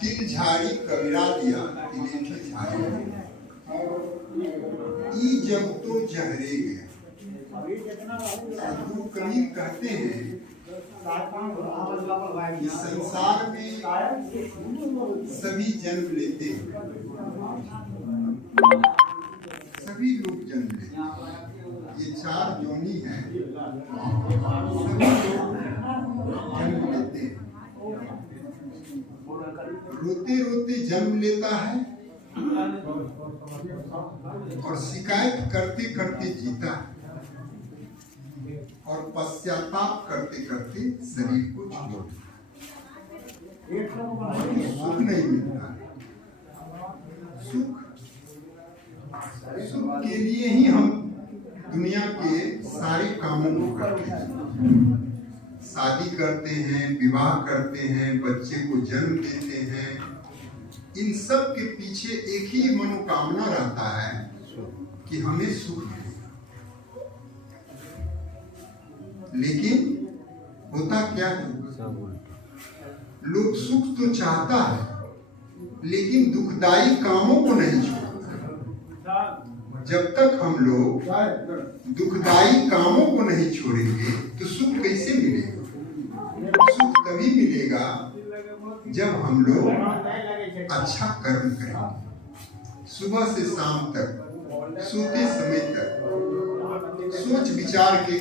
तिल झाड़ी कबीरा दिया तिलेठी झाड़ी ई जब तो जहरे गया। साधु कबीर कहते हैं कि संसार में सभी जन्म लेते हैं, सभी लोग जन्म लेते हैं। ये 4 योनि हैं, सभी लोग जन्म लेते हैं। रोते रोते जन्म लेता है और शिकायत करते करते जीता है और पश्चाताप करते करते शरीर को छोड़ता है। सुख नहीं मिलता। सुख के लिए ही हम दुनिया के सारे कामों को करते हैं। शादी करते हैं, विवाह करते हैं, बच्चे को जन्म देते हैं। इन सब के पीछे एक ही मनोकामना रहता है कि हमें सुख मिले। लेकिन होता क्या है, लोग सुख तो चाहता है लेकिन दुखदाई कामों को नहीं छोड़ता। जब तक हम लोग दुखदाई कामों को नहीं छोड़ेंगे तो सुख कैसे मिलेगा? सुख तभी मिलेगा जब हम लोग अच्छा कर्म करेंगे। सुबह से शाम तक, सोते समय तक सोच विचार के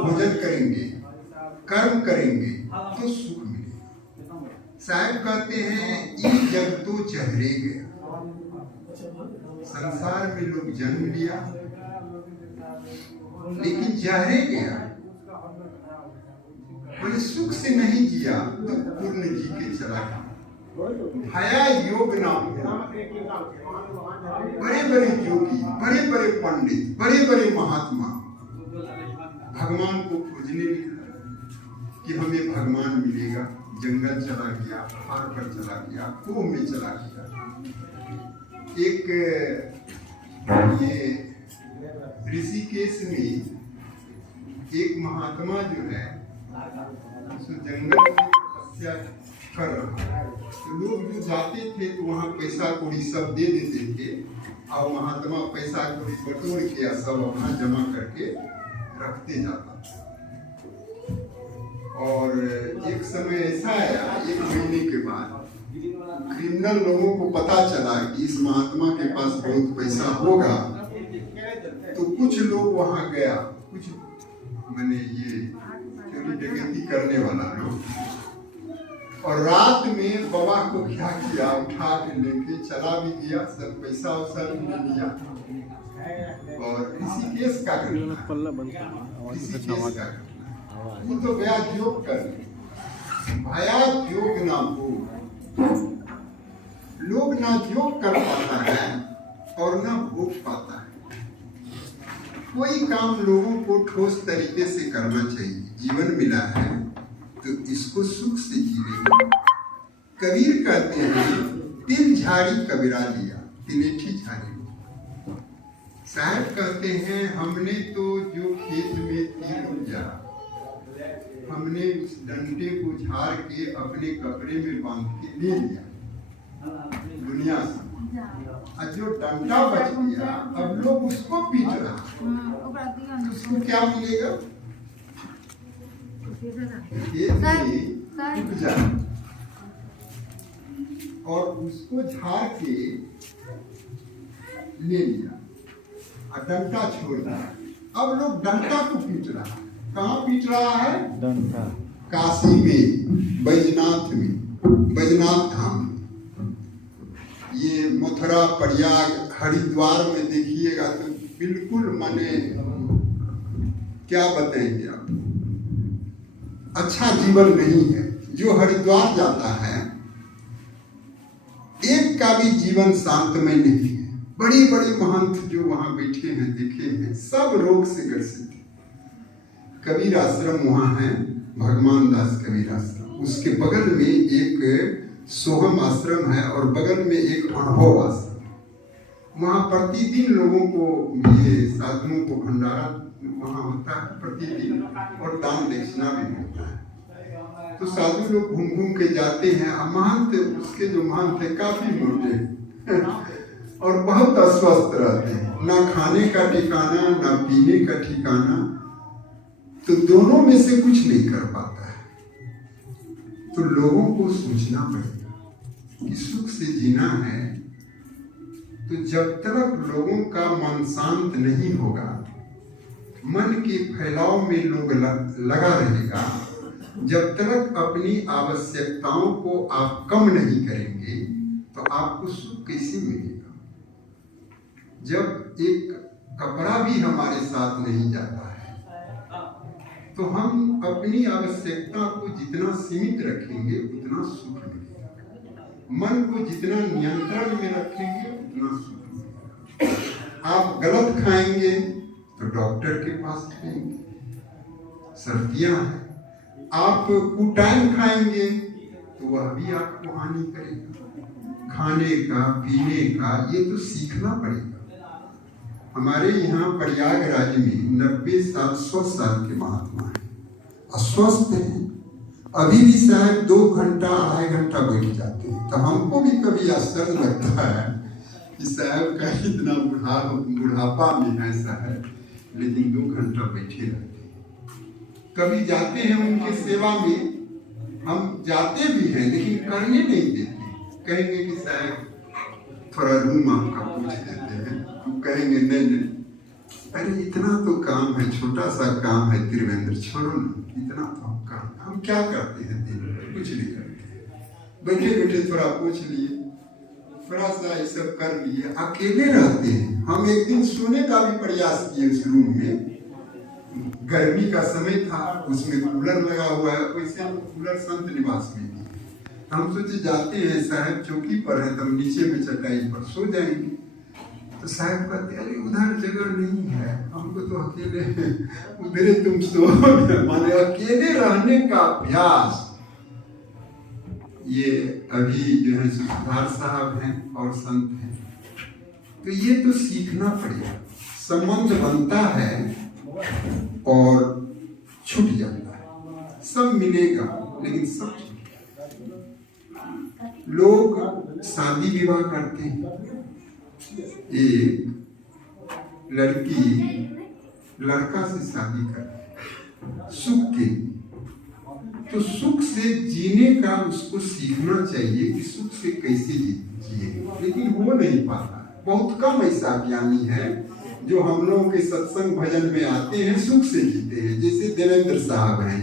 भोजन करेंगे, कर्म करेंगे तो सुख मिलेगा। साहब कहते हैं ई जब तो चहरे गया। संसार में लोग जन्म लिया लेकिन जहरे गया। कोई सुख से नहीं जिया तो पूर्ण जी के चला गया। हया योग नाम हुआ। बड़े बड़े योगी, बड़े बड़े पंडित, बड़े बड़े महात्मा भगवान को खोजने निकला कि हमें भगवान मिलेगा। जंगल चला गया, पहाड़ पर चला गया, कुओं में चला गया। एक ये ऋषिकेश में एक महात्मा जो है जंगल में तपस्या कर रहा है। तो लोग जो जाते थे तो वहाँ पैसा कौड़ी सब दे देते थे और महात्मा पैसा कौड़ी बटोर के सब अपना जमा करके रखते जाता था। और एक समय ऐसा आया, 1 महीने के बाद क्रिमिनल लोगों को पता चला कि इस महात्मा के पास बहुत पैसा होगा। तो कुछ लोग वहाँ गया, कुछ मैंने ये चोरी डकैती करने वाला लोग, और रात में बाबा को क्या किया, उठा के लेके चला भी गया, सब पैसा वैसा भी ले लिया। और ऋषिकेश का वो तो गया योग करने। भाया योग ना हो, लोग ना योग कर पाता है और ना भोग पाता है। कोई काम लोगों को ठोस तरीके से करना चाहिए। जीवन मिला है तो इसको सुख से जीवे। कबीर कहते हैं तिल झाड़ी कबीरा लिया तिलेठी झाड़ी। साहब कहते हैं हमने तो जो खेत में तिल उपजा, हमने उस डंडे को झाड़ के अपने कपड़े में बांध के ले लिया दुनिया से। और जो डंडा बच गया अब लोग उसको पीट रहा, तो उसको क्या मिलेगा? उपजा और उसको झाड़ के ले लिया और डंडा छोड़ दिया। अब लोग डंडा को पीट रहा। कहाँ पीट रहा है? डंडा। काशी में, बैजनाथ में, बैजनाथ धाम में, ये मथुरा, प्रयाग, हरिद्वार में देखिएगा तो बिल्कुल माने क्या बताएंगे आप, अच्छा जीवन नहीं है। जो हरिद्वार जाता है एक का भी जीवन शांतमय नहीं है। बड़ी बड़ी महंत जो वहां बैठे हैं, देखे हैं, सब रोग से ग्रसित है। कबीर आश्रम वहां है, भगवान दास कबीर आश्रम। उसके बगल में एक सोहम आश्रम है और बगल में एक अनुभव आश्रम। वहां प्रतिदिन लोगों को, ये साधुओं को भंडारा वहां होता है प्रतिदिन, और दान दक्षिणा भी होता है। तो साधु लोग घूम घूम के जाते हैं। महंत, उसके जो महंत थे काफी मोटे और बहुत अस्वस्थ रहते हैं, ना खाने का ठिकाना ना पीने का ठिकाना, तो दोनों में से कुछ नहीं कर पाता है। तो लोगों को सोचना पड़ेगा कि सुख से जीना है तो जब तक लोगों का मन शांत नहीं होगा, मन के फैलाव में लोग लगा रहेगा, जब तक अपनी आवश्यकताओं को आप कम नहीं करेंगे तो आपको सुख कैसे मिलेगा। जब एक कपड़ा भी हमारे साथ नहीं जाता है तो हम अपनी आवश्यकता को जितना सीमित रखेंगे उतना सुख मिलेगा। मन को जितना नियंत्रण में रखेंगे उतना सुख मिलेगा। आप गलत खाएंगे तो डॉक्टर के पास जाएंगे, सर्दियां हैं। आप कुटाइम खाएंगे तो वह भी आपको हानि करेगा। खाने का पीने का ये तो सीखना पड़ेगा। हमारे यहाँ प्रयागराज में 90 साल 100 साल के महात्मा हैं, अस्वस्थ हैं, अभी भी शायद 2 घंटा 2.5 घंटा बैठ जाते हैं। तो हमको भी कभी आश्चर्य लगता है कि साहब का इतना बुढ़ापा में ऐसा है, लेकिन 2 घंटा बैठे रहते हैं। कभी जाते हैं उनके सेवा में, हम जाते भी हैं लेकिन करने नहीं देते। कहेंगे कि साहब थोड़ा रूम आपका पूछ देते हैं, तो कहेंगे नहीं, अरे इतना तो काम है, छोटा सा काम है त्रिवेंद्र, छोड़ो ना, इतना तो हम काम, हम क्या करते हैं दिन में, कुछ नहीं करते। बैठे बैठे थोड़ा पूछ लिए, थोड़ा सा ये सब कर लिए, अकेले रहते हैं। हम एक दिन सोने का भी प्रयास किए उस रूम में, गर्मी का समय था, उसमें कूलर लगा हुआ है, वैसे हम कूलर संत निवास में भी, हम सोचे जाते हैं साहब चौकी पर है, तब नीचे में चटाई पर सो जाएंगे। तो साहब कहते अरे उधर जगह नहीं है, हमको तो अकेले उधर तुम सो। माने अकेले रहने का अभ्यास, ये अभी जो है सुधार साहब हैं और संत हैं, तो ये तो सीखना पड़ेगा। संबंध बनता है और छूट जाता है, सब मिलेगा लेकिन सब छूट। लोग शादी विवाह करते हैं, एक लड़की लड़का से शादी करती है सुख के लिए, तो सुख से जीने का उसको सीखना चाहिए कि सुख से कैसे जिए, लेकिन हो नहीं पाता। बहुत कम ऐसा ज्ञानी है जो हम लोगों के सत्संग भजन में आते हैं सुख से जीते हैं। जैसे देवेंद्र साहब हैं,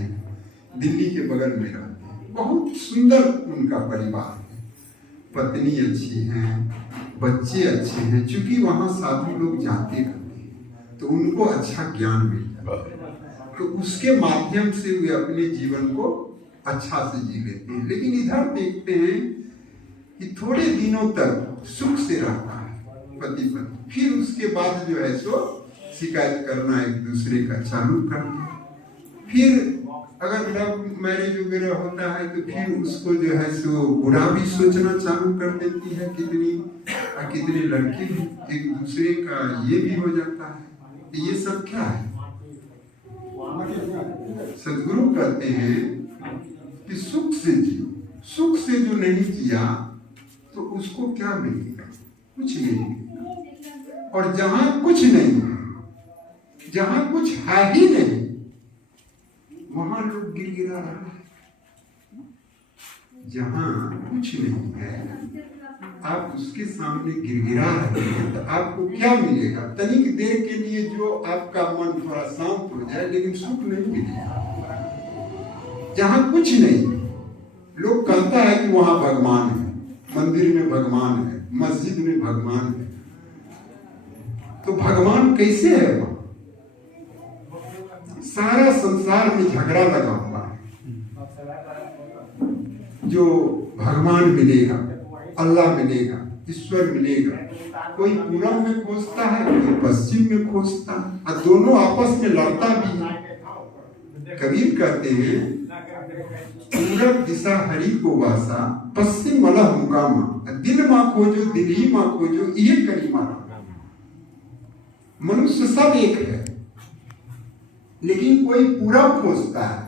दिल्ली के बगल में रहते हैं, बहुत सुंदर उनका परिवार है, पत्नी अच्छी हैं, बच्चे अच्छे हैं। चूंकि वहाँ साधु लोग जाते रहते हैं तो उनको अच्छा ज्ञान मिल जाता है, तो उसके माध्यम से वे अपने जीवन को अच्छा से जी लेते हैं। लेकिन इधर देखते हैं कि थोड़े दिनों तक सुख से रहता है पति पत्नी, फिर उसके बाद जो है सो शिकायत करना एक दूसरे का चालू कर दिया। फिर अगर लव मैरिज वगैरह होता है तो फिर उसको जो है सो बुरा भी सोचना चालू कर देती है। कितने लड़के भी एक दूसरे का ये भी हो जाता है। ये सब क्या है? सदगुरु कहते हैं कि सुख से जियो। सुख से जो नहीं जिया तो उसको क्या मिलेगा? कुछ नहीं मिलेगा। और जहां कुछ नहीं है, जहां कुछ है ही नहीं, वहां लोग गिरगिरा रहे हैं। जहां कुछ नहीं है, आप उसके सामने गिरगिरा रहे हैं, तो आपको क्या मिलेगा? तनिक देर के लिए जो आपका मन थोड़ा शांत हो जाए, लेकिन सुख नहीं मिलेगा। जहां कुछ नहीं, लोग कहता है कि वहां भगवान है, मंदिर में भगवान है, मस्जिद में भगवान है, तो भगवान कैसे है? वहां सारा संसार में झगड़ा लगा हुआ है। जो भगवान मिलेगा, अल्लाह मिलेगा, ईश्वर मिलेगा, कोई पूरब में खोजता है, कोई पश्चिम में खोजता है, और दोनों आपस में लड़ता भी है। कबीर कहते हैं पूरब दिशा हरि को वासा, पश्चिम मलह मुकामा, दिल माँ खोजो दिल्ली माँ खोजो, ये करी माना। मनुष्य सब एक है, लेकिन कोई पूरब खोजता है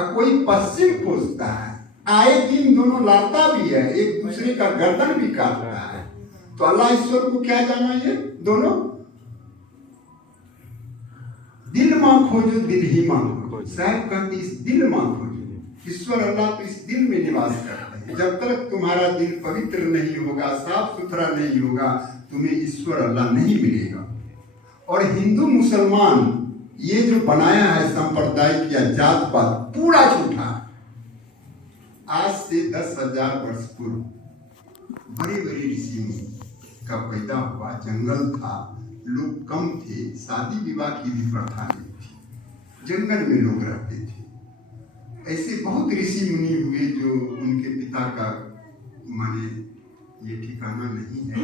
और कोई पश्चिम खोजता है, आए दिन दोनों लड़ता भी है, एक दूसरे का गर्दन भी काटता है। तो अल्लाह ईश्वर को क्या जाना, ये दोनों दिल मां खोजो दिल ही मां खोजो। साहब कहते इस दिल मां खोजो। ईश्वर अल्लाह तो इस दिल में निवास करते हैं। जब तक तुम्हारा दिल पवित्र नहीं होगा, साफ सुथरा नहीं होगा, तुम्हें ईश्वर अल्लाह नहीं मिलेगा। और हिंदू मुसलमान ये जो बनाया है सांप्रदायिक या जात पात, पूरा झूठा। आज से 10,000 वर्ष पूर्व बड़े बड़े ऋषि का पैदा हुआ, जंगल था, लोग कम थे, शादी विवाह की भी प्रथा नहीं थी, जंगल में लोग रहते थे। ऐसे बहुत ऋषि मुनि हुए जो उनके पिता का माने ये ठिकाना नहीं है।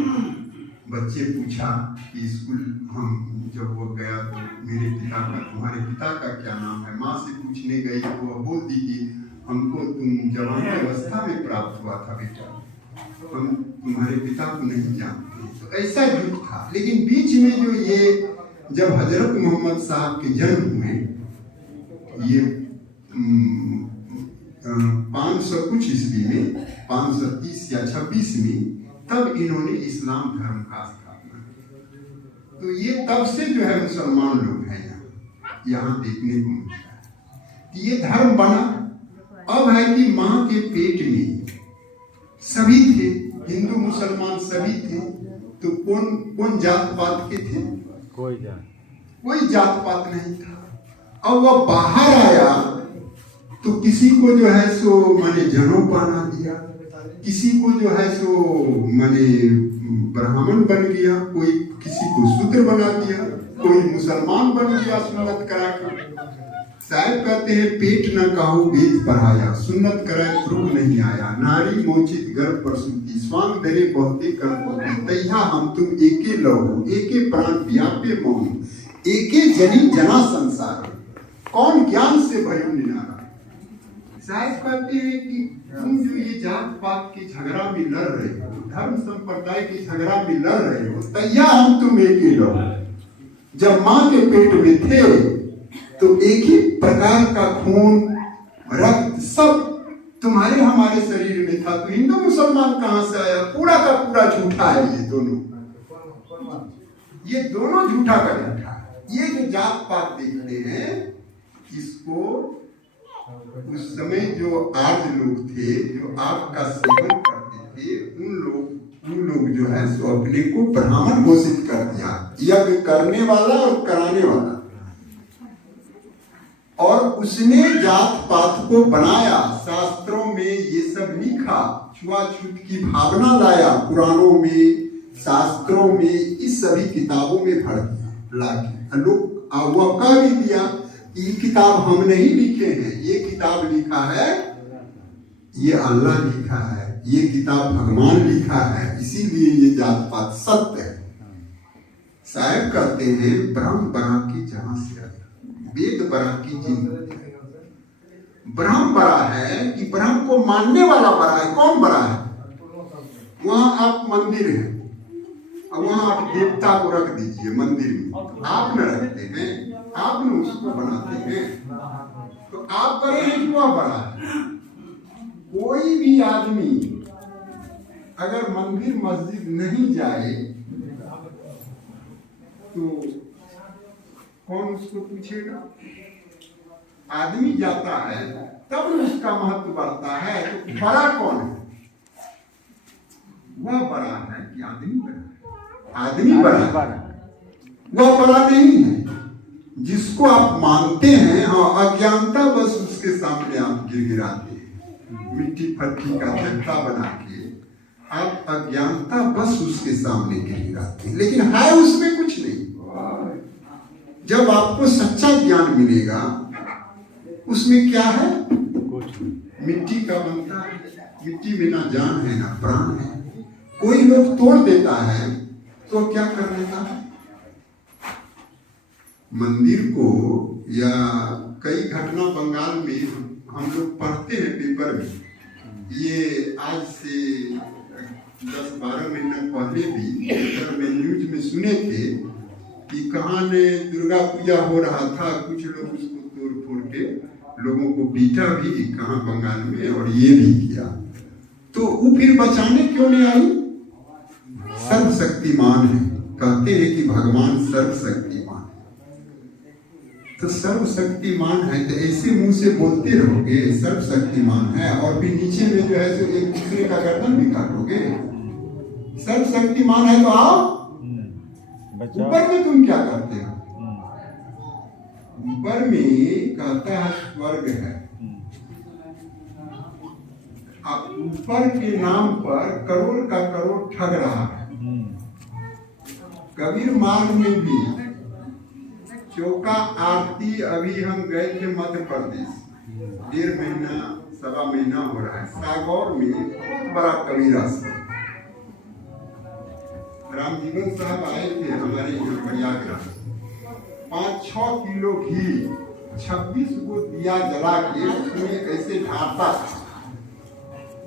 बच्चे पूछा कि स्कूल हम जब वो गया तो मेरे पिता का, तुम्हारे पिता का क्या नाम है? माँ से पूछने गई तो वो बोल दी कि हमको तुम जवानी अवस्था में प्राप्त हुआ था बेटा, हम तुम्हारे पिता को नहीं जानते। तो ऐसा झूठ था। लेकिन बीच में जो ये जब हजरत मोहम्मद साहब के जन्म हुए, ये 500 कुछ ईस्वी में, 530 या 26 में, तब इन्होंने इस्लाम धर्म का स्थापना की। तो ये तब से जो है मुसलमान लोग हैं यहाँ देखने को मिलता है। ये धर्म बना। अब है कि माँ के पेट में सभी थे, हिंदू मुसलमान सभी थे। तो कौन जात पात के थे? कोई जात पात नहीं था। अब वह बाहर आया तो किसी को जो है सो माने जनेऊ पहना दिया, किसी को जो है सो माने ब्राह्मण बन गया, कोई किसी को शूद्र बना दिया, कोई मुसलमान बन गया सुन्नत करा के। शायद कहते हैं पेट न काहू वेद पढ़ाया, सुन्नत कराए ध्रुव नहीं आया, नारी मोचित गर्भ प्रसूति, स्वांग धरे बहुते कर्म तैया हम तुम एके लहू, एके प्राण व्यापे मौन, एके जनी जना संसार, कौन ज्ञान से भयो निनारा। शायद कहते हैं कि तुम जो ये जात पात के झगड़ा में लड़ रहे हो, धर्म संप्रदाय के झगड़ा में लड़ रहे हो, तैया हम तुम एके लहू। जब माँ के पेट में थे तो एक ही प्रकार का खून, रक्त सब तुम्हारे हमारे शरीर में था। तो हिंदू मुसलमान कहां से आया? पूरा का पूरा झूठा है। ये दोनों झूठा का झूठा है। ये जो जात पात देखते हैं, इसको उस समय जो आर्य लोग थे, जो आग का सेवन करते थे, उन लोग जो है सो अपने को ब्राह्मण घोषित कर दिया, यज्ञ करने वाला और कराने वाला। और उसने जात पात को बनाया, शास्त्रों में ये सब लिखा, छुआछूत की भावना लाया, पुराणों में, शास्त्रों में, इस सभी किताबों में भर दिया लाके। लोग वह कह भी दिया ये किताब हम नहीं लिखे हैं, ये किताब लिखा है, ये अल्लाह लिखा है, ये किताब भगवान लिखा है, इसीलिए ये जात पात सत्य है। साहब कहते हैं ब्रह्म बड़ा की जहां से वेद बड़ा की जिंदगी। ब्रह्म बड़ा है कि ब्रह्म को मानने वाला बड़ा है? कौन बड़ा है? वहां आप मंदिर है, अब वहां आप देवता को रख दीजिए मंदिर में, आप न रखते हैं, आप न उसको बनाते हैं, तो आप कह रहे हैं कि वह बड़ा है। कोई भी आदमी अगर मंदिर मस्जिद नहीं जाए तो कौन उसको पूछेगा? आदमी जाता है तब उसका महत्व बढ़ता है। तो बड़ा कौन है? वह बड़ा है कि आदमी बड़ा है? आदमी बड़ा है, वह बड़ा नहीं है। जिसको आप मानते हैं, हाँ, अज्ञानता बस उसके सामने आप गिरगिराते हैं, मिट्टी पत्थर का झट्टा बना के आप अज्ञानता बस उसके सामने गिरगिराते हैं, लेकिन है उसमें कुछ नहीं। जब आपको सच्चा ज्ञान मिलेगा, उसमें क्या है? मिट्टी का बनता है, मिट्टी में ना जान है ना प्राण है। कोई लोग तोड़ देता है तो क्या कर लेता है? मंदिर को, या कई घटना बंगाल में हम लोग पढ़ते हैं पेपर में, ये आज से 10-12 महीना पहले भी पेपर में न्यूज में सुने थे कि कहाँ ने दुर्गा पूजा हो रहा था, कुछ लोग उसको तोड़ फोड़ के लोगों को पीटा भी कहाँ बंगाल में, और ये भी किया। तो वो फिर बचाने क्यों नहीं आई? सर्वशक्तिमान है, कहते हैं कि भगवान सर्वशक्तिमान है। तो सर्वशक्तिमान है तो ऐसे मुंह से बोलते रहोगे सर्वशक्तिमान है, और भी नीचे में जो है सो एक दूसरे का गर्दन भी काटोगे। सर्वशक्तिमान है तो आओ, ऊपर में तुम क्या करते हो? ऊपर में कहता है स्वर्ग है, अब ऊपर के नाम पर करोड़ का करोड़ ठग रहा है। कबीर मार्ग में भी चौका आरती, अभी हम गए थे मध्य प्रदेश, 1.5 महीना 1.25 महीना हो रहा है। सागौर में बहुत बड़ा कबीर आश्रम, राम जीवन साहब आए थे हमारे यहाँ प्रयागराज। 5-6 किलो घी, 26 को दिया जला के उसमें ऐसे ढालता था।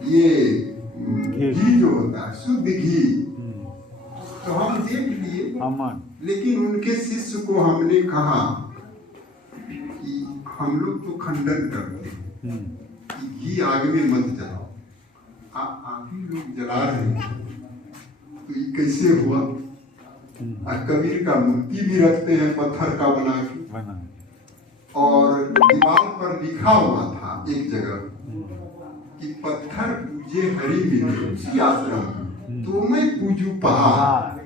ये घी जो होता है शुद्ध घी, तो हम देख लिए, लेकिन उनके शिष्य को हमने कहा कि हम लोग तो खंडन करते हैं कि घी आग में मत जलाओ, आप ही लोग जला रहे हैं, तो ये कैसे हुआ? कबीर का मूर्ति भी रखते हैं पत्थर का बना के, और दीवार पर लिखा हुआ था एक जगह कि पत्थर पूजे हरि मिले उसी आश्रम में, तो मैं पूजू पहाड़,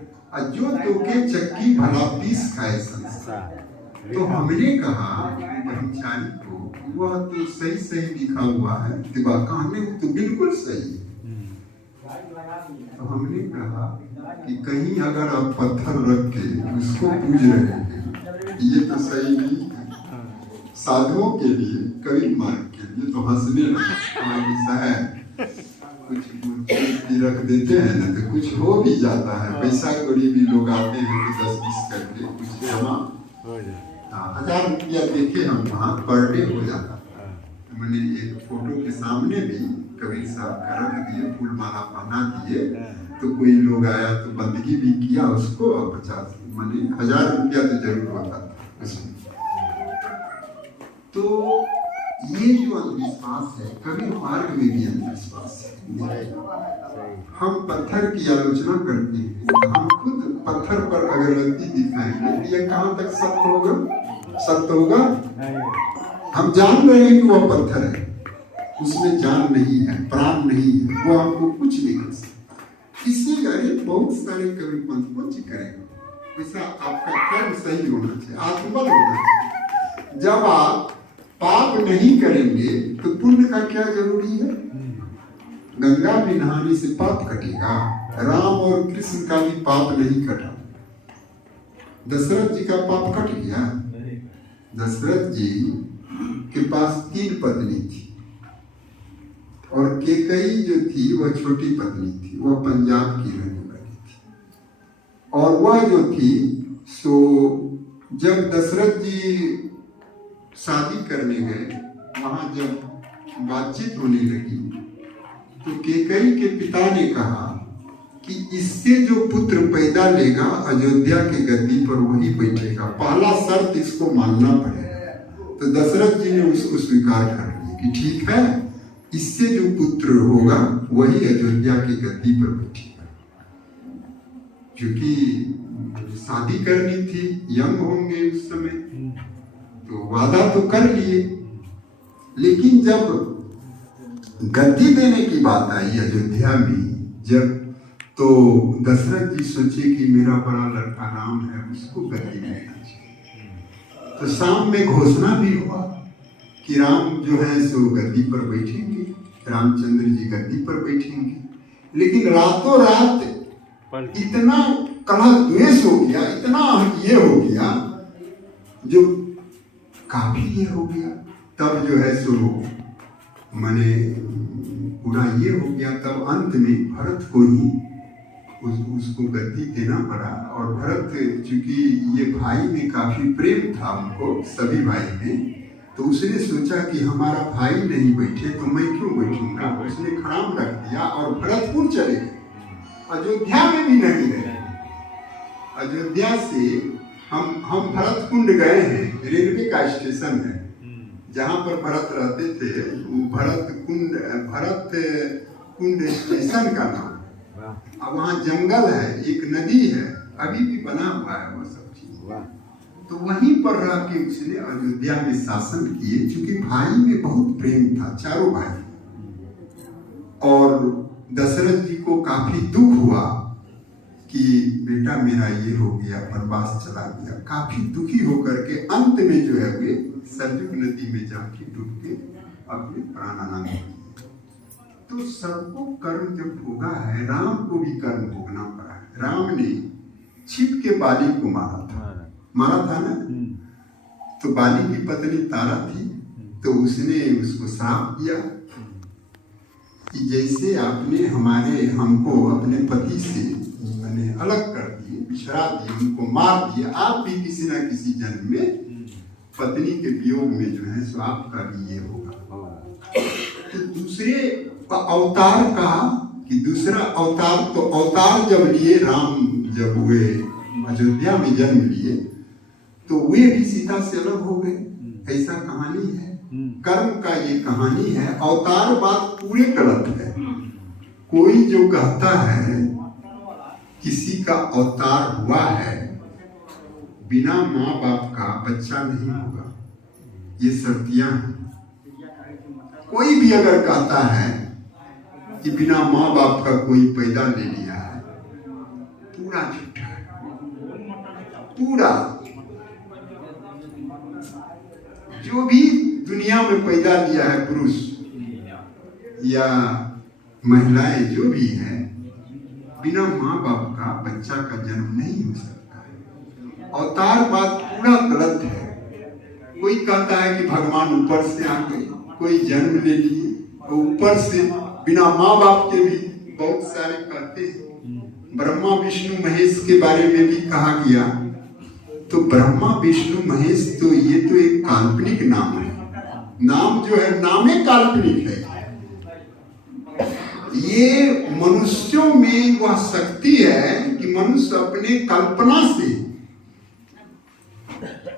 जो तोके चक्की भला पीस खाए संसार। तो हमने कहा ब्रह्मचारी को, वह तो सही सही लिखा हुआ है दीवार, कहने तो बिल्कुल सही है। तो हमने कहा कि कहीं अगर आप पत्थर रख के उसको पूज रहे हैं, ये तो सही नहीं है। साधुओं के लिए, कबीर मार्ग के लिए तो हंसने ऐसा है, कुछ मूर्ति रख देते हैं ना तो कुछ हो भी जाता है। पैसा कौड़ी भी लोग आते हैं तो 10-20 करके कुछ जमा, 1000 रुपया देखे हम वहाँ पर डे हो जाता। मैंने एक फोटो के सामने भी कबीर साहब का रख दिए, फूल माला पहना दिए, तो कोई लोग आया तो बंदगी भी किया उसको, और 50 माने 1000 रुपया तो जरूर होता था उसमें। तो ये जो अंधविश्वास है, कबीर मार्ग में भी अंधविश्वास है। हम पत्थर की आलोचना करते हैं, हम खुद पत्थर पर अगरबत्ती दिखाएंगे, ये कहाँ तक सत्य होगा? सत्य होगा? हम जान रहे हैं कि वह पत्थर है, उसमें जान नहीं है, प्राण नहीं है, वो हमको कुछ नहीं कर सकता। इससे अरे बहुत सारे कवि पंथ को करेगा, वैसा आपका कर्म सही होना चाहिए, आत्मबल होना चाहिए। जब आप पाप नहीं करेंगे तो पुण्य का क्या जरूरी है? गंगा में नहाने से पाप कटेगा, राम और कृष्ण का भी पाप नहीं कटा। दशरथ जी का पाप कट गया। दशरथ जी के पास 3 पत्नी थी, और केकई जो थी वह छोटी पत्नी थी, वह पंजाब की रहने वाली थी। और वह जो थी सो जब दशरथ जी शादी करने गए, वहां जब बातचीत होने लगी तो केकई के पिता ने कहा कि इससे जो पुत्र पैदा लेगा अयोध्या के गद्दी पर वही बैठेगा, पहला शर्त इसको मानना पड़ेगा। तो दशरथ जी ने उसको स्वीकार कर लिया कि ठीक है, इससे जो पुत्र होगा वही अयोध्या की गद्दी पर बैठेगा। क्योंकि शादी करनी थी, यंग होंगे उस समय, तो वादा तो कर लिए, लेकिन जब गद्दी देने की बात आई अयोध्या में, जब तो दशरथ जी सोचे कि मेरा बड़ा लड़का राम है, उसको गद्दी देना चाहिए। तो शाम में घोषणा भी हुआ कि राम जो है सो गद्दी पर बैठेंगे, रामचंद्र जी गद्दी पर बैठेंगे। लेकिन रातों रात इतना कलह द्वेष हो गया, इतना ये हो गया, जो काफी ये हो गया, तब जो है सो माने पूरा ये हो गया। तब अंत में भरत को ही उसको गद्दी देना पड़ा। और भरत चूंकि ये भाई में काफी प्रेम था उनको, सभी भाई में, तो उसने सोचा कि हमारा भाई नहीं बैठे तो मैं क्यों बैठूंगा, उसने खड़ाम रख दिया और भरतपुर चले गए, अयोध्या में भी नहीं रहे। अयोध्या से हम भरतकुंड गए हैं, रेलवे का स्टेशन है, जहाँ पर भरत रहते थे वो भरत कुंड स्टेशन का नाम। अब वहाँ जंगल है, एक नदी है, अभी भी बना हुआ है वो सब चीज। तो वहीं पर रह के उसने अयोध्या में शासन किए, क्योंकि भाई में बहुत प्रेम था, चारों भाई। और दशरथ जी को काफी दुख हुआ कि बेटा मेरा ये हो गया, वनवास चला गया। काफी दुखी होकर के अंत में जो है वे सरजू नदी में जाके डूब के अपने प्राणानंद किए। तो सबको कर्म जब भोगा है, राम को भी कर्म भोगना पड़ा है। राम ने छिप के बाली को मारा था ना। तो बाली की पत्नी तारा थी, तो उसने उसको श्राप दिया कि जैसे आपने हमको अपने पति से मैंने अलग कर दिए, बिछड़ा दिए, उनको मार दिए, आप भी किसी ना किसी जन्म में पत्नी के वियोग में जो है सो आपका भी ये होगा। तो दूसरे अवतार का कि दूसरा अवतार, तो अवतार जब लिए राम, जब हुए अयोध्या में जन्म लिए, तो वे भी सीता से अलग हो गए। ऐसा कहानी है, कर्म का ये कहानी है। अवतार बात पूरे गलत है। कोई जो कहता है किसी का अवतार हुआ है, बिना माँ बाप का बच्चा नहीं होगा, ये शर्तियां हैं। कोई भी अगर कहता है कि बिना माँ बाप का कोई पैदा ले लिया है, पूरा झूठा है, पूरा। जो भी दुनिया में पैदा लिया है, पुरुष या महिलाएं जो भी हैं, बिना माँ बाप का बच्चा का जन्म नहीं हो सकता है। अवतार बात पूरा गलत है। कोई कहता है कि भगवान ऊपर से आ गए, कोई जन्म ले लिए, और ऊपर से बिना माँ बाप के भी बहुत सारे कहते हैं। ब्रह्मा विष्णु महेश के बारे में भी कहा गया। तो ब्रह्मा विष्णु महेश, तो ये तो एक काल्पनिक नाम है। नाम जो है, नामे काल्पनिक है। ये मनुष्यों में वह शक्ति है कि मनुष्य अपने कल्पना से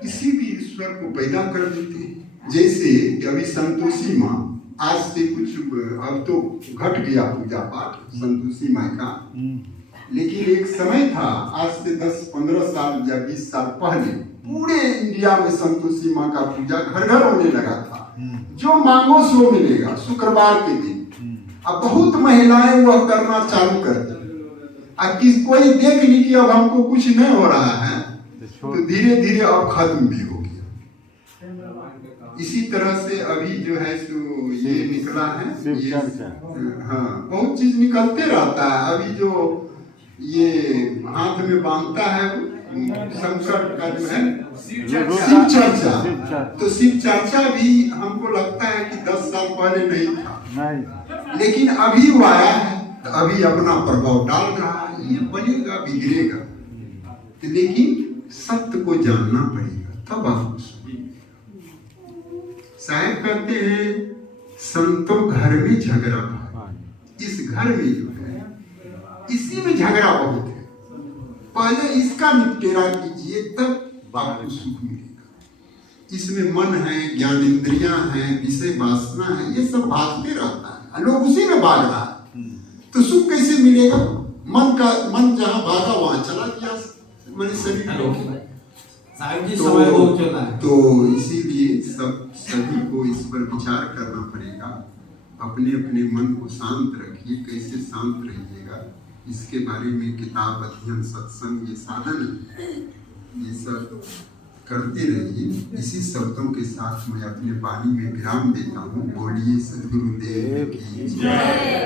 किसी भी ईश्वर को पैदा कर देते हैं। जैसे अभी संतोषी माँ, आज से कुछ, अब तो घट गया पूजा पाठ संतोषी माँ का, लेकिन एक समय था, आज से 10-15 साल या 20 साल पहले पूरे इंडिया में संतोषी माँ का पूजा घर घर होने लगा था। जो मांगो सो मिलेगा, शुक्रवार के दिन। अब बहुत महिलाएं वह करना चालू कर दी। अब कोई देख ली कि अब हमको कुछ नहीं हो रहा है, तो धीरे धीरे अब खत्म भी हो गया। इसी तरह से अभी जो है सो ये निकला है, ये हाँ, बहुत चीज निकलते रहता है। अभी जो ये हाथ में बांधता है शंकर का जो है शिव चर्चा, तो शिव चर्चा भी हमको लगता है कि 10 साल पहले नहीं था, लेकिन अभी वो आया है, तो अभी अपना प्रभाव डाल रहा है। ये बनेगा, बिगड़ेगा, लेकिन सत्य को जानना पड़ेगा, तब आप साहब कहते हैं संतों घर में झगड़ा भाई। इस घर में जो है, इसी में झगड़ा बहुत है। पहले इसका निपटेरा कीजिए, तब आपको सुख मिलेगा। इसमें मन है, ज्ञानेंद्रियां हैं, विषय वासना है, ये सब भागते रहता है, लोग उसी में भाग रहा है, तो सुख कैसे मिलेगा? मन जहाँ भागा वहां चला गया, मैंने शरीर तो इसीलिए सभी को इस पर विचार करना पड़ेगा। अपने अपने मन को शांत रखिए। कैसे शांत रहिएगा, इसके बारे में किताब, अध्ययन, सत्संग, ये साधन, ये सब करते रहिए। इसी शब्दों के साथ मैं अपने वाणी में विराम देता हूँ। बोलिए सद्गुरुदेव की जय।